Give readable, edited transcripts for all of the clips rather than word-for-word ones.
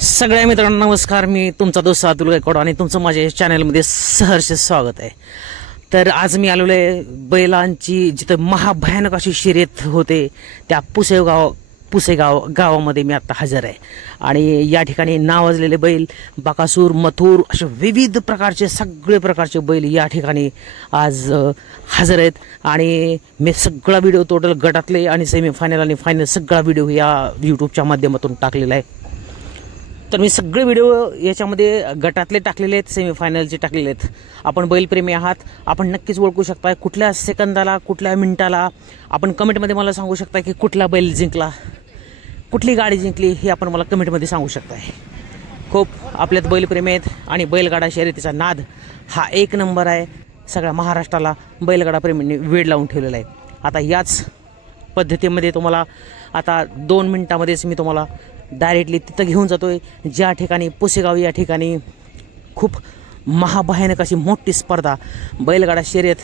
सगळ्या मित्रांनो नमस्कार. मी तुमचा दोस्त अतुल गायकवाड आणि तुमचं माझ्या चॅनलमध्ये सहर्ष स्वागत आहे. तर आज मी आलेलो आहे बैलांची जिथं महाभयानक अशी शर्यत होते त्या पुसेगाव गावामध्ये मी आता हजर आहे. आणि या ठिकाणी नावाजलेले बैल बकासूर, मथुर असे विविध प्रकारचे सगळे प्रकारचे बैल या ठिकाणी आज हजर आहेत. आणि मी सगळा व्हिडिओ टोटल गटातले आणि सेमीफायनल आणि फायनल सगळा व्हिडिओ या यूट्यूबच्या माध्यमातून टाकलेला आहे. तर मी सगळे व्हिडिओ याच्यामध्ये गटातले टाकलेले आहेत, सेमीफायनलचे टाकलेले आहेत. आपण बैलप्रेमी आहात, आपण नक्कीच ओळखू शकता कुठल्या सेकंदाला कुठल्या मिनिटाला. आपण कमेंटमध्ये मला सांगू शकता की कुठला बैल जिंकला, कुठली गाडी जिंकली हे आपण मला कमेंटमध्ये सांगू शकताय. खूप आपल्यात बैलप्रेमी आहेत आणि बैलगाडा शर्यतीचा नाद हा एक नंबर आहे. सगळ्या महाराष्ट्राला बैलगाडा प्रेमींनी वेड लावून ठेवलेला आहे. आता याच पद्धतीमध्ये तुम्हाला आता 2 मिनिटामध्येच मी तुम्हाला डायरेक्टली तिथं घेऊन जातोय ज्या ठिकाणी पुसेगाव या ठिकाणी खूप महाभयानक अशी मोठी स्पर्धा बैलगाडा शर्यत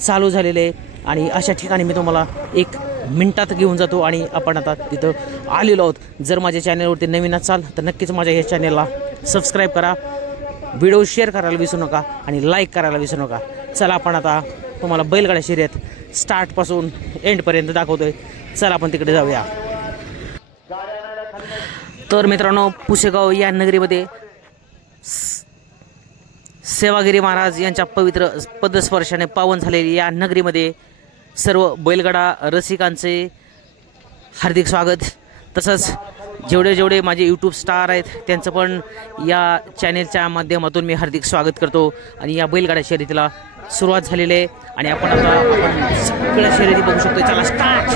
चालू झालेली आहे. आणि अशा ठिकाणी मी तुम्हाला 1 मिनिटात घेऊन जातो आणि आपण आता तिथं आलेलो आहोत. जर माझ्या चॅनलवरती नवीन असाल तर नक्कीच माझ्या या चॅनलला सबस्क्राईब करा, व्हिडिओ शेअर करायला विसरू नका आणि लाईक करायला विसरू नका. चला आपण आता तुम्हाला बैलगाडा शर्यत स्टार्टपासून एंडपर्यंत दाखवतोय. चला आपण तिकडे जाऊया. तर मित्रांनो, पुसेगाव या नगरीमध्ये सेवागिरी महाराज यांच्या पवित्र पदस्पर्शाने पावन झालेली या नगरीमध्ये सर्व बैलगाडा रसिकांचे हार्दिक स्वागत. तसंच जेवढे माझे यूट्यूब स्टार आहेत त्यांचं पण या चॅनेलच्या माध्यमातून मी हार्दिक स्वागत करतो. आणि या बैलगाडा शर्यतीला सुरुवात झालेली आहे आणि आपण सगळ्या शर्यती बघू शकतो. चला स्टार्ट.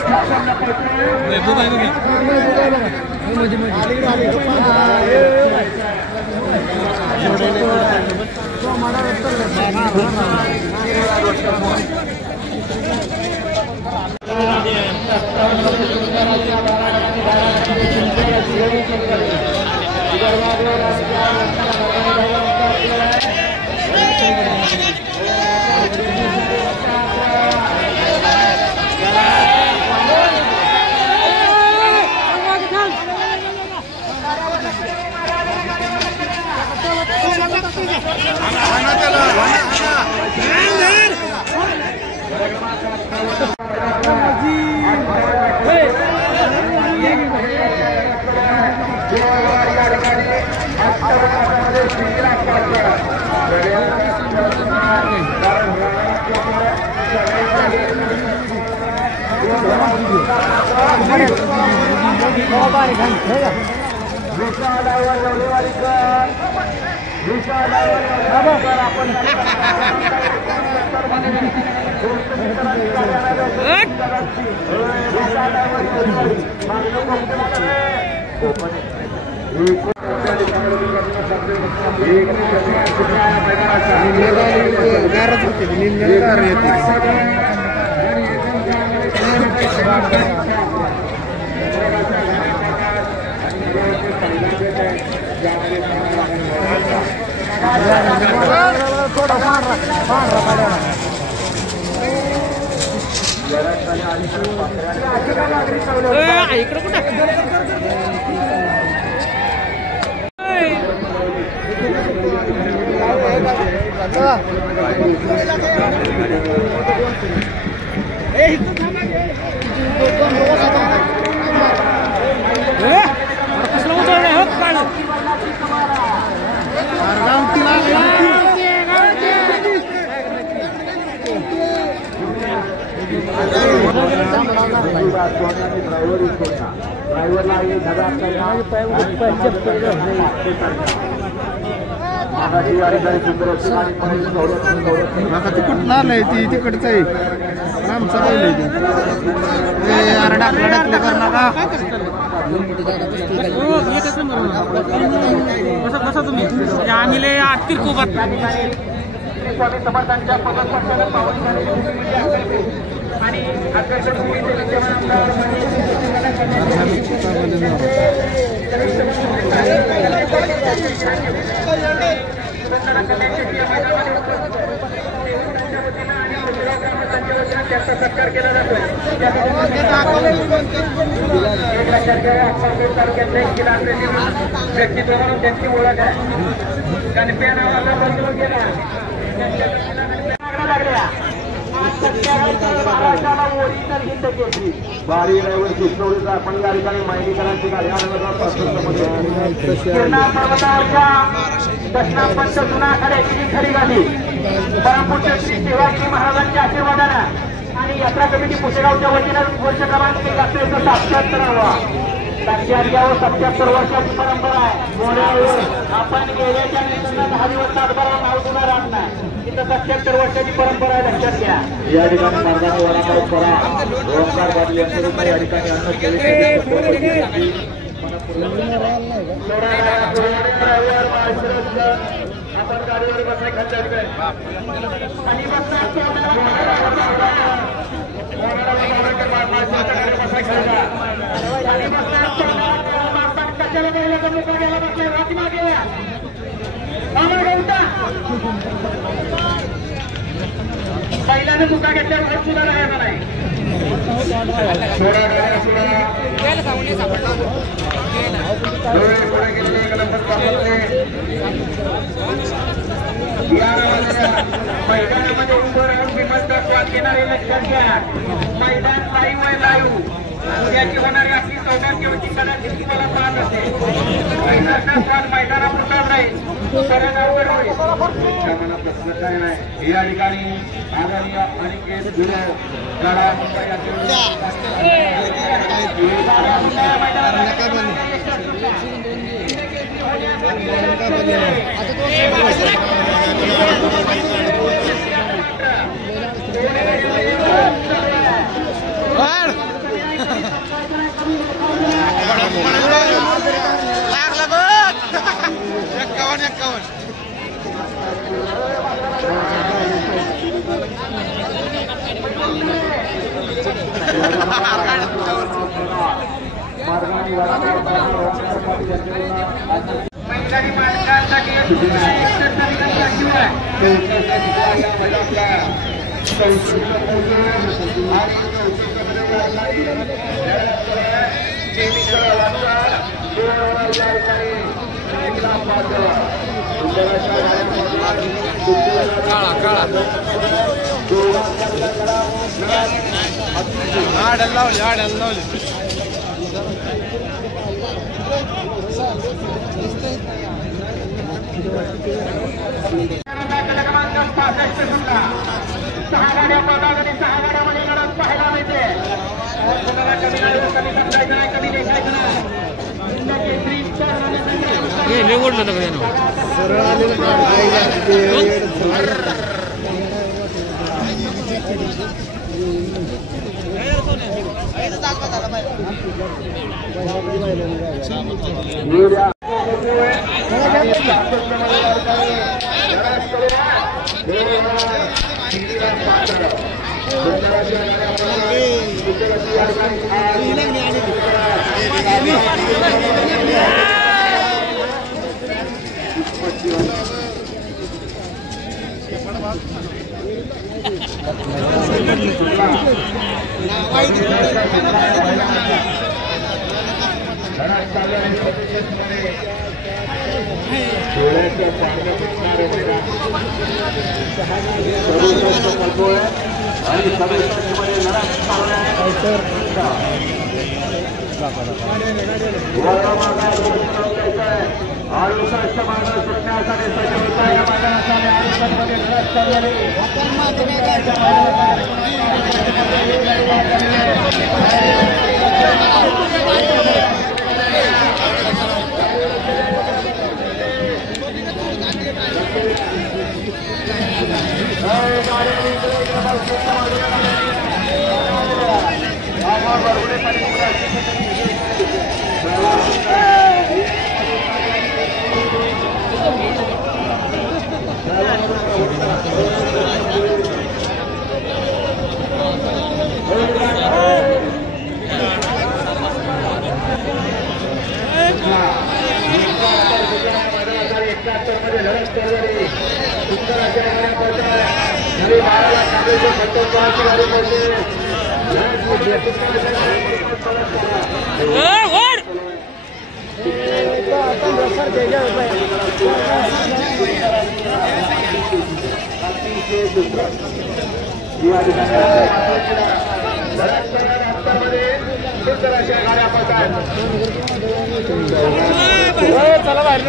तिकडचं आहे आमचा टाकले कर नका. तुम्ही आम्ही तिरकोबात स्वामी समर्थांच्या पदस्पर्शाने पावन आणि सत्कार केला जातो. व्यक्तित्व म्हणून त्यांची ओळख आहे. गणप्या नावाला बदलून गेला लागल्या महाराष्ट्राला ओरिजिनल हिंद केली. बारी ड्रायव्हर कृष्णवडीचा आपण या ठिकाणी माहितीकरांची गाडी पर्वतावरच्या दक्षिणापंच जुना आखाड्याची खरी गाडी परमपूज्य श्री शिवाजी महाराजांच्या आशीर्वादानं आणि यात्रा कमिटी पुसेगावच्या वतीनं वर्ष क्रमांक 77 लक्षात घ्यावं. 77 वर्षाची परंपरा आहे. मोऱ्यावर आपण गेल्याच्या निमित्तानं 10 दिवस सातबारा नाव सुद्धा राहत नाही. तिथं 77 वर्षाची परंपरा आहे. लक्षात घ्या. या ठिकाणी मार्गाने वडा परंपरा रोजगार बादली यांच्या या ठिकाणी आपण गाडीवर बसणे खर्च आणि पहिल्याने मुका घेतल्यावर घर सुद्धा राहायचा नाही. मैदानामध्ये उभं राहून विमलचा स्वाद घेणारे लक्षात घ्या. मैदान लाईव्ह आहे. लाईव्ह उद्याची होणारी आपली सौभाग्यवती कदाचित तुम्हाला पाहत असेल. मैदानाचा स्वाद मैदानापुरताच राहील. परत अवघड होईल. प्रश्न काय नाही. या ठिकाणी आगामी अनेक Oh! चला बाहेर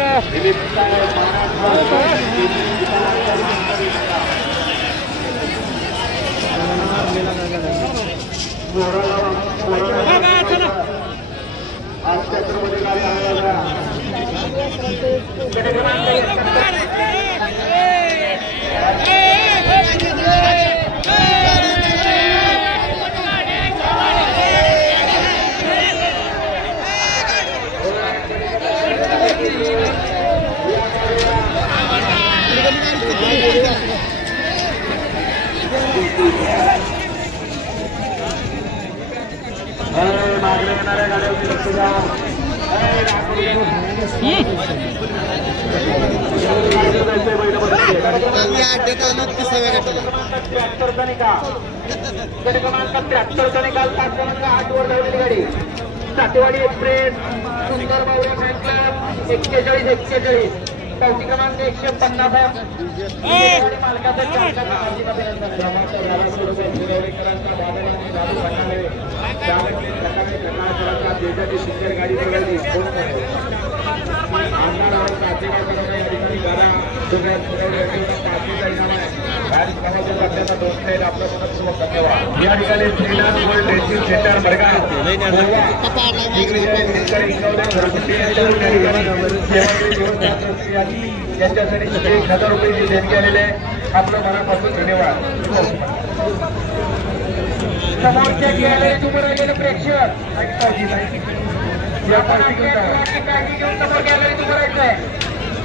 मागण्या येणाऱ्या गाड्यांची लक्ष द्या. गट क्रमांक 73 निकाल 8 वर धावलेली गाडी सातेवाडी एक्सप्रेस सुंदर बावळे फॅन क्लब 41 पावती क्रमांक 150 मालकाचा गाडी या ठिकाणी Shrinath gold dressing centre Madgaon यांच्यासाठी 1000 रुपये देणगी आलेले आहे. आपलं मनापासून धन्यवाद. समोरच्या गॅलरीत उभं राहिलेलं प्रेक्षक गॅलरीत उभं राहायचंय.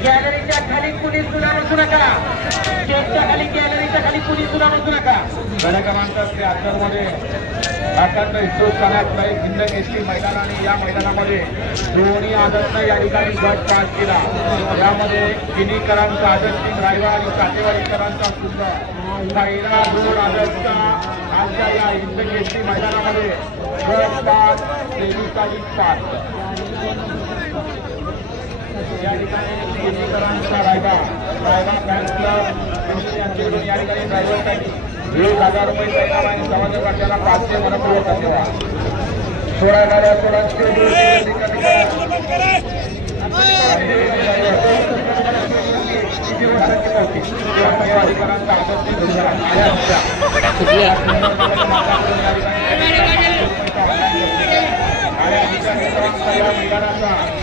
गॅलरीच्या खाली कुणी सुद्धा बसू नका. स्टेजच्या खाली गॅलरीच्या खाली कुणी सुद्धा बसू नका. गड क्रमांक 73 मध्ये अखंड हिंदुस्थानात हिंद केसरी मैदान आणि या मैदानामध्ये दोन्ही आदतनं या ठिकाणी गट पास केला. यामध्ये किनीकरांचा आदत सिंग रायवा आणि काटेवाडीकरांचा सुद्धा पहिला 2 आदतचा आजच्या या हिंद केसरी मैदानामध्ये गट पास 23 या ठिकाणी किनीकरांचा रायवा फॅन क्लब यांच्याकडून या ठिकाणी ड्रायव्हरसाठी 1000 रुपये पैसा आणि समाज वाट्याला 500 मनपूर्वक धन्यवाद. 16 गाड्या 16 अधिकारांचा आदर्श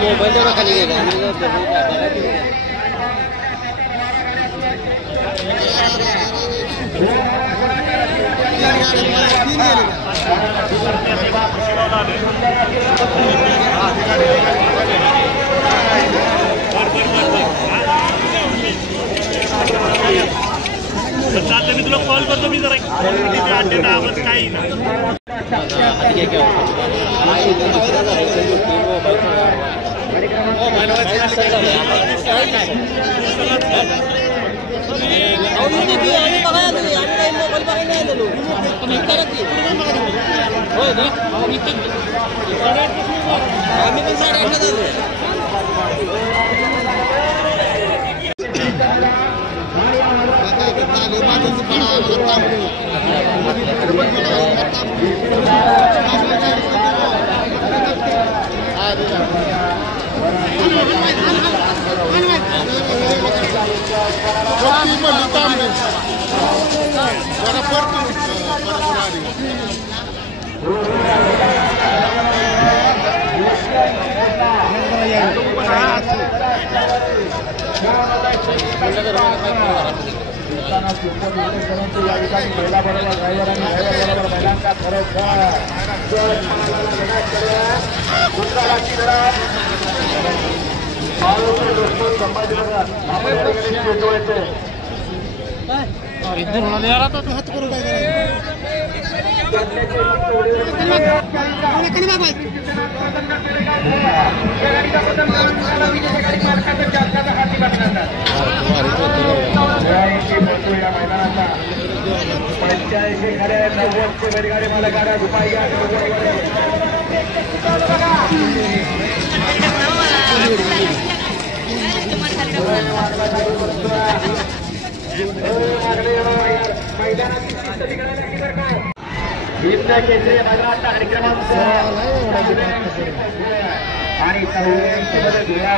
मोबाईल खाली मी तुला कॉल करतो. मी जरा आवाज काही ना बैलगाडी मला गाड्या रुपये घ्या केंद्रीय नगराचा कार्यक्रमांच आणि कार्यक्रमांचा 85 सुद्धा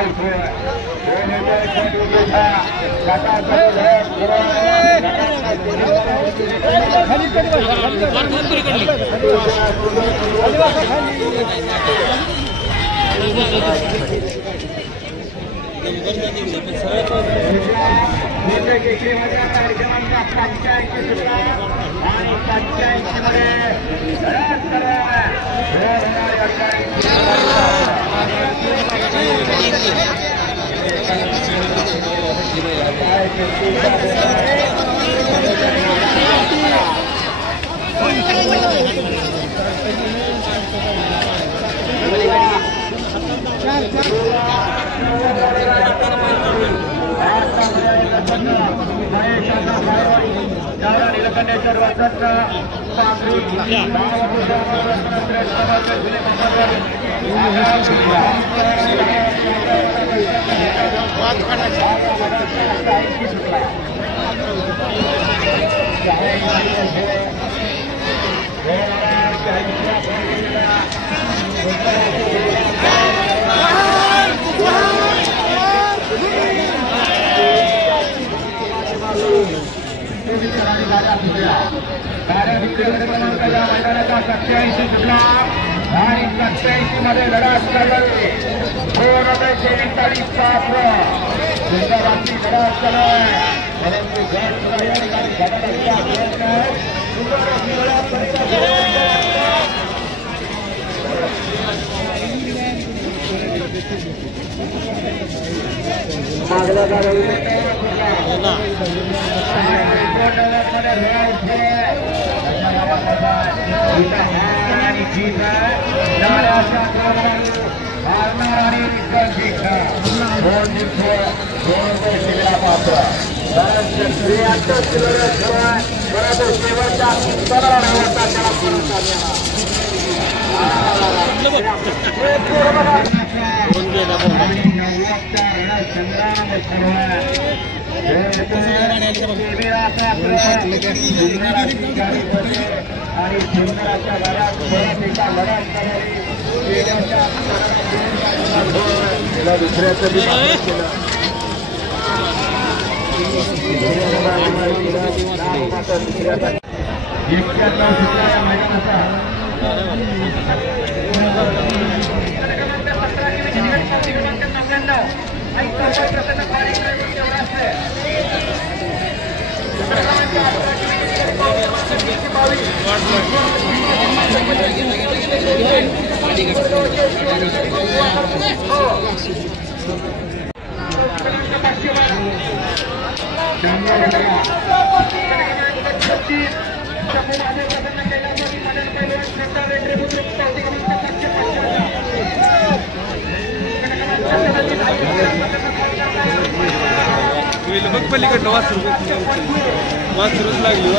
आणि 85 मध्ये मैदानाचा 87 सुटला आणि 87 मध्ये लढत चालली 2:43 सुंदराची लढत चालू आहे परंतु पलीकडनं वासरूच लागली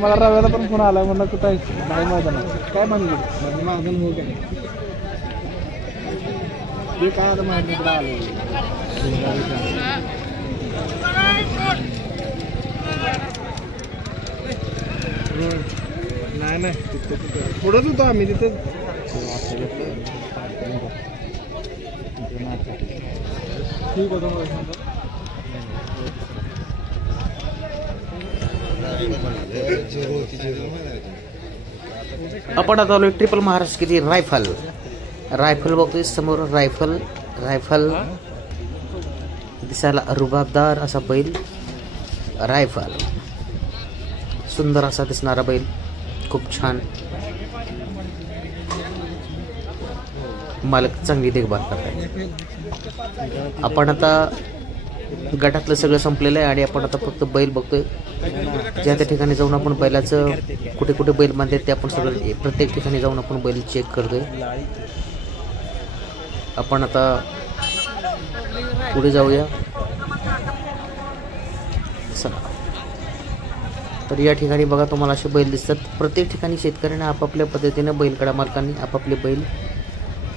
मला रव्याला पण फोन आला म्हणलं कुठं आहे नाही मैदानात काय म्हणलं मैदान हो काय ते काय आता मैदानात आलं नाही पुढंच होतो आम्ही तिथे ठीक होतं मला आपण आता आलो ट्रिपल महाराष्ट्र किती रायफल बघतोय समोर रायफल दिसायला रुबाबदार असा बैल रायफल सुंदर असा दिसणारा बैल खूप छान मालक चांगली देखभाल करतात आपण आता गटातलं सगळं संपलेलं आहे आणि आपण आता फक्त बैल बघतोय ज्या त्या ठिकाणी जाऊन आपण बैलाचं कुठे कुठे बैल बांधले ते आपण सगळं प्रत्येक ठिकाणी जाऊन आपण बैल चेक करतोय आपण आता पुढे जाऊया चला तर या ठिकाणी बघा तुम्हाला असे बैल दिसतात प्रत्येक ठिकाणी शेतकऱ्यांनी आपापल्या पद्धतीने बैलगाडा मालकांनी आपापले बैल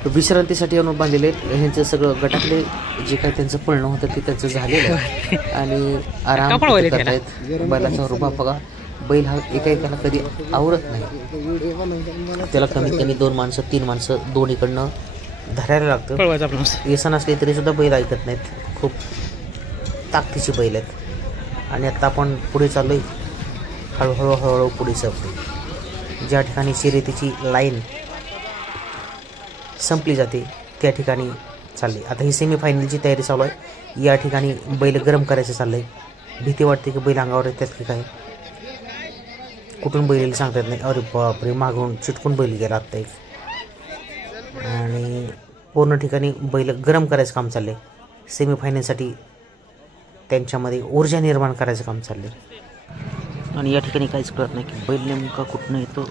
विश्रांतीसाठी आणून बांधलेले आहेत ह्यांचं सगळं गटातले जे काही त्यांचं पळणं होतं ते त्यांचं झालेलं आहे आणि आराम करतायत बैलाचा रुबाब बघा बैल हा एकाएकाला कधी आवरत नाही त्याला कमीत कमी 2 माणसं 3 माणसं दोन्हीकडनं धरायला लागतं व्यसन असले तरी सुद्धा बैल ऐकत नाहीत खूप ताकदीची बैल आहेत आणि आता आपण पुढे चाललोय हळूहळू पुढे चालतोय ज्या ठिकाणी शर्यतीची लाईन संपली जाते त्या ठिकाणी चालली आता ही सेमीफायनलची तयारी चालू आहे या ठिकाणी बैल गरम करायचं चाललंय भीती वाटते की बैल अंगावर येतात की काय कुठून बैल सांगता येत नाही अरे बापरे मागून चिटकून बैल गेला आत्ता एक आणि पूर्ण ठिकाणी बैल गरम करायचं काम चाललंय सेमीफायनलसाठी त्यांच्यामध्ये ऊर्जा निर्माण करायचं काम चाललंय आणि या ठिकाणी काहीच कळत नाही की बैल नेमका कुठून येतो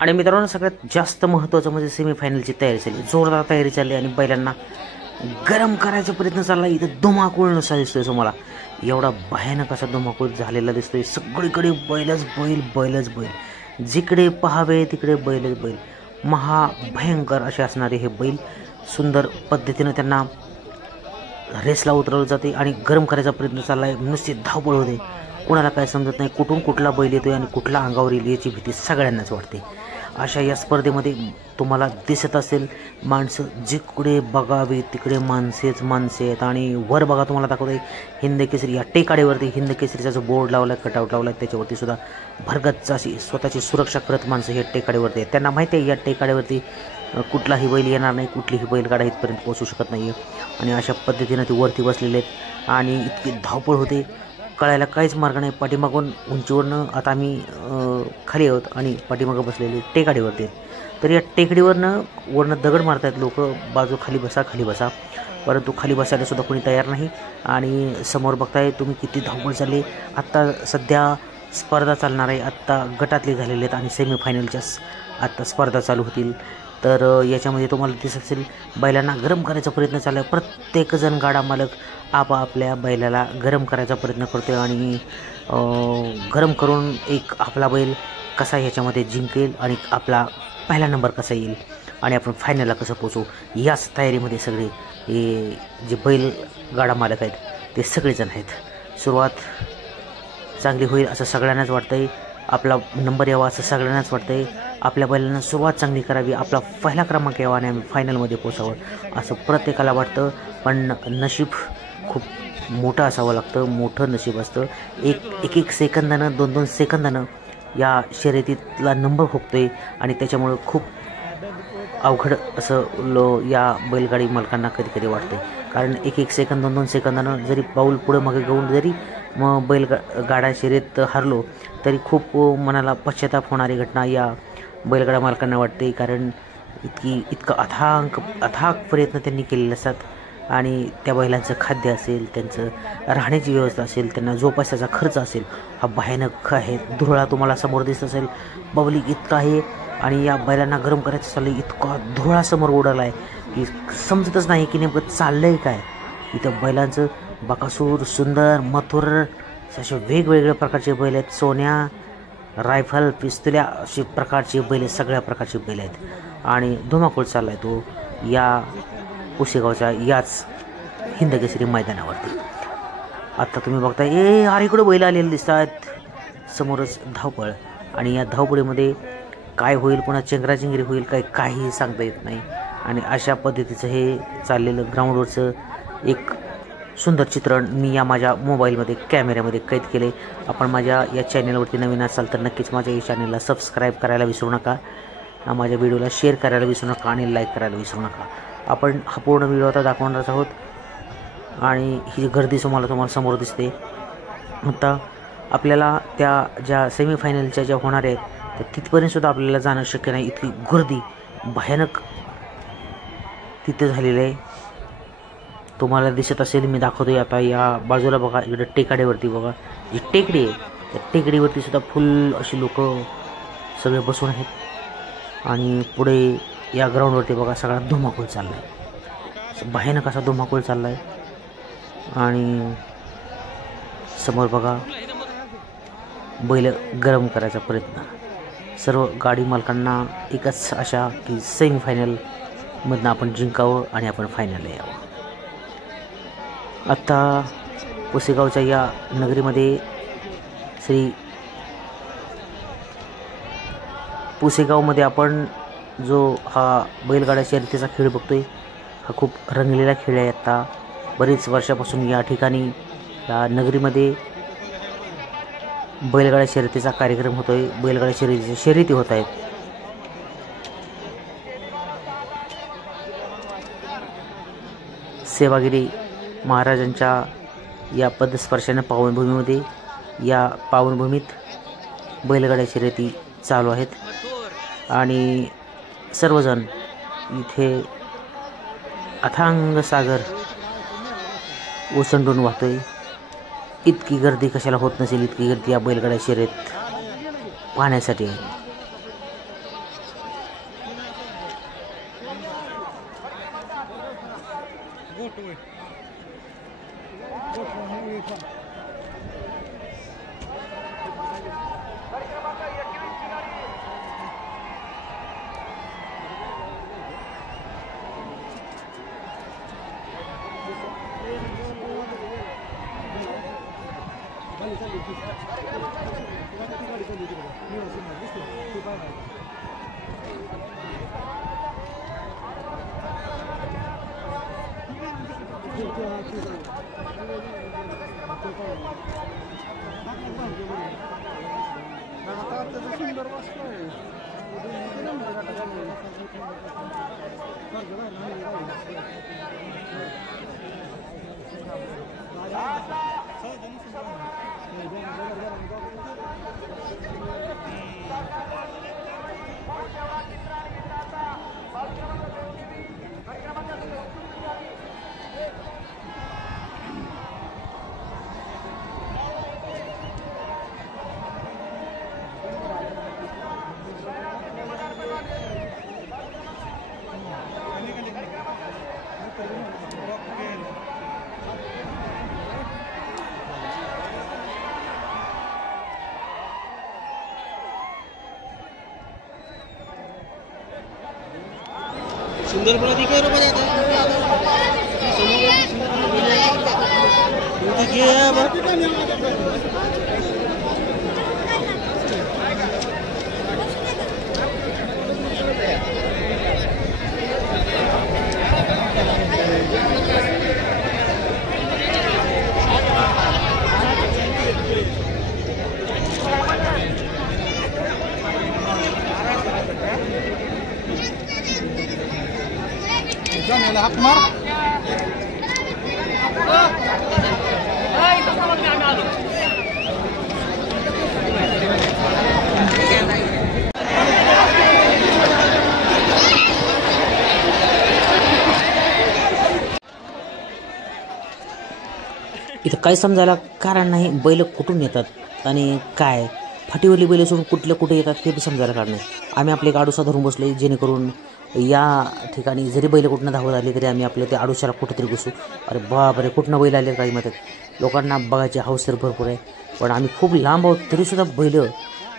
आणि मित्रांनो सगळ्यात जास्त महत्त्वाचं म्हणजे सेमीफायनलची तयारी चालली जोरदार तयारी चालली आणि बैलांना गरम करायचा प्रयत्न चालला इथं धुमाकूळ नुसा दिसतोय तुम्हाला एवढा भयानक असा धुमाकूळ झालेला दिसतोय सगळीकडे बैलच बैल जिकडे पाहावे तिकडे बैलच बैल महाभयंकर असे असणारे हे बैल सुंदर पद्धतीनं त्यांना रेसला उतरवलं जाते आणि गरम करायचा प्रयत्न चालला आहे नुसती धावपळ होते कोणाला काय समजत नाही कुठून कुठला बैल येतोय आणि कुठला अंगावर येईल याची भीती सगळ्यांनाच वाटते अशा या स्पर्धेमध्ये तुम्हाला दिसत असेल माणसं जिकडे बघावे तिकडे माणसेच माणसे आहेत आणि वर बघा तुम्हाला दाखवतोय हिंद केसरी या टेकाडीवरती हिंद केसरीचा जो बोर्ड लावला कटआउट लावला त्याच्यावरती सुद्धा भरगच्च अशी स्वतःची सुरक्षा करत माणसं हे टेकाडीवरती आहेत त्यांना माहिती आहे या टेकाडीवरती कुठलाही बैल येणार नाही कुठलीही बैलगाडा इथपर्यंत पोहोचू शकत नाही आणि अशा पद्धतीनं ती वरती बसलेले आहेत आणि इतकी धावपळ होते कळायला काहीच मार्ग नाही पाठीमागून उंचीवरनं आता आम्ही खाली आहोत आणि पाठीमागं बसलेले टेकाडीवरती आहेत तर या टेकडीवरनं दगड मारत आहेत लोक बाजू खाली बसा परंतु खाली बसायला सुद्धा कोणी तयार नाही आणि समोर बघताय तुम्ही किती धावपळ चालली आत्ता सध्या स्पर्धा चालणार आहे आत्ता गटातले झालेले आहेत आणि सेमीफायनलच्या आत्ता स्पर्धा चालू होतील तर याच्यामध्ये तुम्हाला दिसत असेल बैलांना गरम करायचा प्रयत्न चालला आहे प्रत्येकजण गाडा मालक आपापल्या बैलाला गरम करायचा प्रयत्न करतो आणि गरम करून एक आपला बैल कसा ह्याच्यामध्ये जिंकेल आणि आपला पहिला नंबर कसा येईल आणि आपण फायनलला कसं पोचू याच तयारीमध्ये सगळे हे जे बैल गाडा मालक आहेत ते सगळेजण आहेत सुरुवात चांगली होईल असं सगळ्यांनाच वाटतं आहे आपला नंबर यावा असं सगळ्यांनाच वाटतं आहे आपल्या बैलांना सुरुवात चांगली करावी आपला पहिला क्रमांक यावा आणि आम्ही फायनलमध्ये पोचावं असं प्रत्येकाला वाटतं पण नशीब खूप मोठं असावं लागतं मोठं नशीब असतं एक सेकंदानं 2 सेकंदानं या शर्यतीतला नंबर हुकतोय आणि त्याच्यामुळं खूप अवघड असं या बैलगाडी मालकांना कधी कधी वाटते कारण एक सेकंद 2 सेकंदानं जरी पाऊल पुढे मागे घेऊन जरी मग बैलगाडा शर्यत हरलो तरी खूप मनाला पश्चाताप होणारी घटना या बैलगाडा मालकांना वाटते कारण इतकं अथाक प्रयत्न त्यांनी केलेले असतात आणि त्या बैलांचं खाद्य असेल, त्यांचं राहण्याची व्यवस्था असेल, त्यांना जोपासाचा खर्च असेल, हा भयानक आहे. धुरळा तुम्हाला समोर दिसत असेल, पब्लिक इतकं आहे आणि या बैलांना गरम करायचं चाललं, इतका धुरळा समोर उडाला आहे की समजतच नाही की नेमकं चाललं आहे काय. इथं बैलांचं बकासूर, सुंदर, मथुर असे वेगवेगळ्या प्रकारचे बैल आहेत. सोन्या, रायफल, पिस्तुल्या असे प्रकारचे बैल आहेत, सगळ्या प्रकारचे बैल आहेत आणि धुमाकूळ चालला आहे तो या पुसेगावच्या याच हिंदकेसरी मैदानावरती. आत्ता तुम्ही बघताय अरे इकडं बैल आलेले दिसतात, समोरच धावपळ आणि या धावपळीमध्ये काय होईल, पुन्हा चेंगराचेंगरी होईल काहीही सांगता येत नाही. आणि अशा पद्धतीचं हे चाललेलं ग्राउंडवरचं एक सुंदर चित्रण मी या माझ्या मोबाईलमध्ये कॅमेऱ्यामध्ये कैद केले. आपण माझ्या या चॅनलवरती नवीन असाल तर नक्कीच माझ्या या चॅनलला सबस्क्राईब करायला विसरू नका, माझ्या व्हिडिओला शेअर करायला विसरू नका आणि लाईक करायला विसरू नका. आपण हा पूर्ण व्हिडिओ आता दाखवणारच आहोत आणि ही गर्दी तुम्हाला समोर दिसते. आता आपल्याला त्या ज्या सेमीफायनलच्या ज्या होणार आहेत तर तिथपर्यंतसुद्धा आपल्याला जाणं शक्य नाही, इतकी गर्दी भयानक तिथे झालेलं आहे. तुम्हाला दिसत असेल, मी दाखवतोय आता या बाजूला बघा, इकडे टेकाडीवरती बघा जी टेकडी आहे त्या टेकडीवरती सुद्धा फुल अशी लोक सगळे बसून आहेत आणि पुढे या ग्राउंडवरती बघा सगळा धुमाकूळ चालला आहे, भयानक असा धुमाकूळ चालला आहे. आणि समोर बघा बैल गरम करायचा प्रयत्न. सर्व गाडी मालकांना एकच आशा की सेमीफायनलमधनं आपण जिंकावं आणि आपण फायनलला यावं. आत्ता पुसेगावच्या या नगरीमध्ये श्री पुसेगावमध्ये आपण जो हा बैलगाड्या शर्यतीचा खेळ बघतोय हा खूप रंगलेला खेळ आहे. आत्ता बरीच वर्षापासून या ठिकाणी या नगरीमध्ये बैलगाड्या शर्यतीचा कार्यक्रम होतोय, बैलगाड्या शर्यती होत आहेत. सेवागिरी महाराजांच्या या पदस्पर्शाने पावनभूमीमध्ये या पावनभूमीत बैलगाड्या शर्यती चालू आहेत आणि सर्वजण इथे अथांग सागर ओसंडून वाहतोय. इतकी गर्दी कशाला होत नसेल, इतकी गर्दी या बैलगाड्या शर्यत पाहण्यासाठी आहे. सुंदरपणा दिखाई रो बजा काही समजायला कारण नाही. बैल कुठून येतात आणि काय फाटीवरली बैल सोडून कुठे येतात ते बी समजायला कारण नाही. आम्ही आपले एक आडुसा धरून बसले, जेणेकरून या ठिकाणी जरी बैल कुठनं धावत आले तरी आम्ही आपल्या त्या आडुशाला कुठंतरी घुसू. अरे बापरे, कुठनं बैल आले काही म्हणतात. लोकांना बघायची हौस तर भरपूर आहे, पण आम्ही खूप लांब आहोत तरीसुद्धा बैल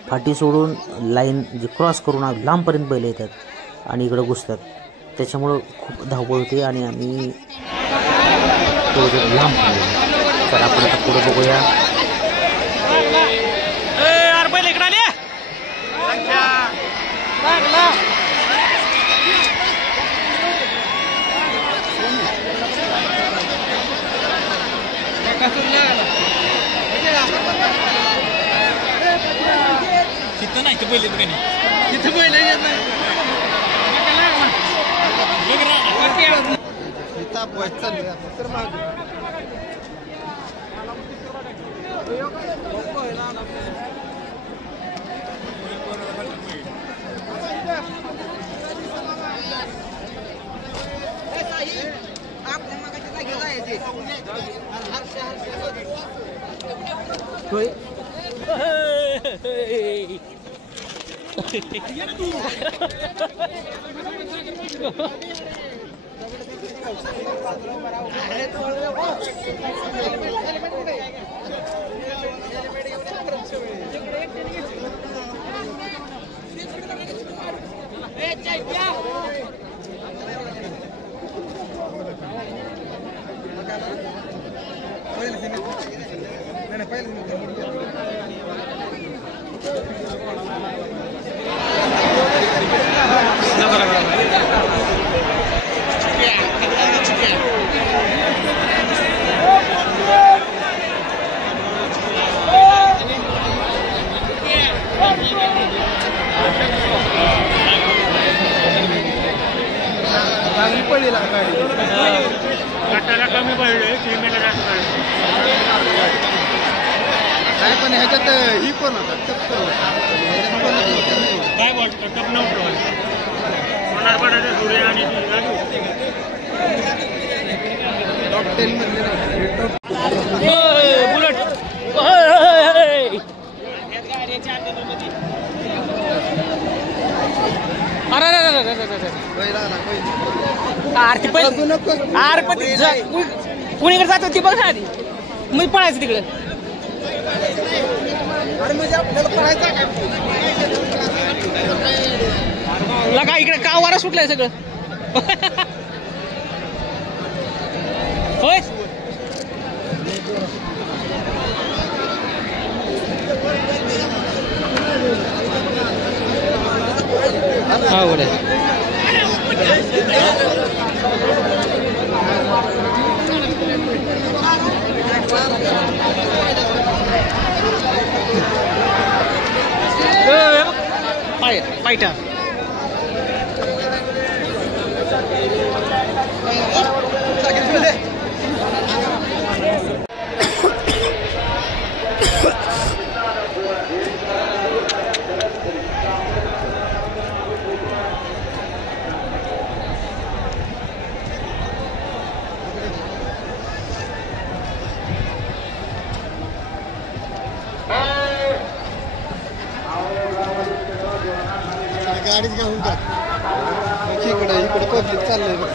फाटी सोडून लाईन जे क्रॉस करून लांबपर्यंत बैल येतात आणि इकडं घुसतात. त्याच्यामुळं खूप धावपळ होते आणि आम्ही थोडं लांब तर आपण आता पुढे बघूया. तिथं नाही पहिले तिथं पहिले गाठाला कमी पडले सिमेंट जास्त काय पण ह्याच्यात ही पण काय बोलतो टप नव्हतं होणार पडायचं सूर्य आणि टॉप 10 मधले बुलेट कुणीकडे जातो ती बघ ना आधी, मी पळायचं तिकडे. लगा इकडे का वारा सुटलाय सगळं. होय आवड फायटर. गाडीच घेऊन जा इकडे पब्लिक चाललंय बघ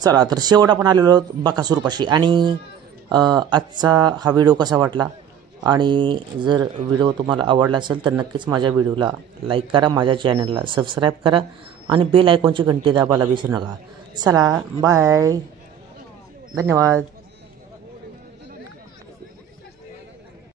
चला तर शेवट आपण आलेलो आहोत बकासूरपाशी. आणि आजचा हा व्हिडिओ कसा वाटला, आणि जर व्हिडिओ तुम्हाला आवडला असेल तर नक्कीच माझ्या व्हिडिओला लाईक करा, माझ्या चॅनलला सबस्क्राईब करा आणि बेल आयकॉनची घंटी दाबायला विसरू नका. चला बाय, धन्यवाद.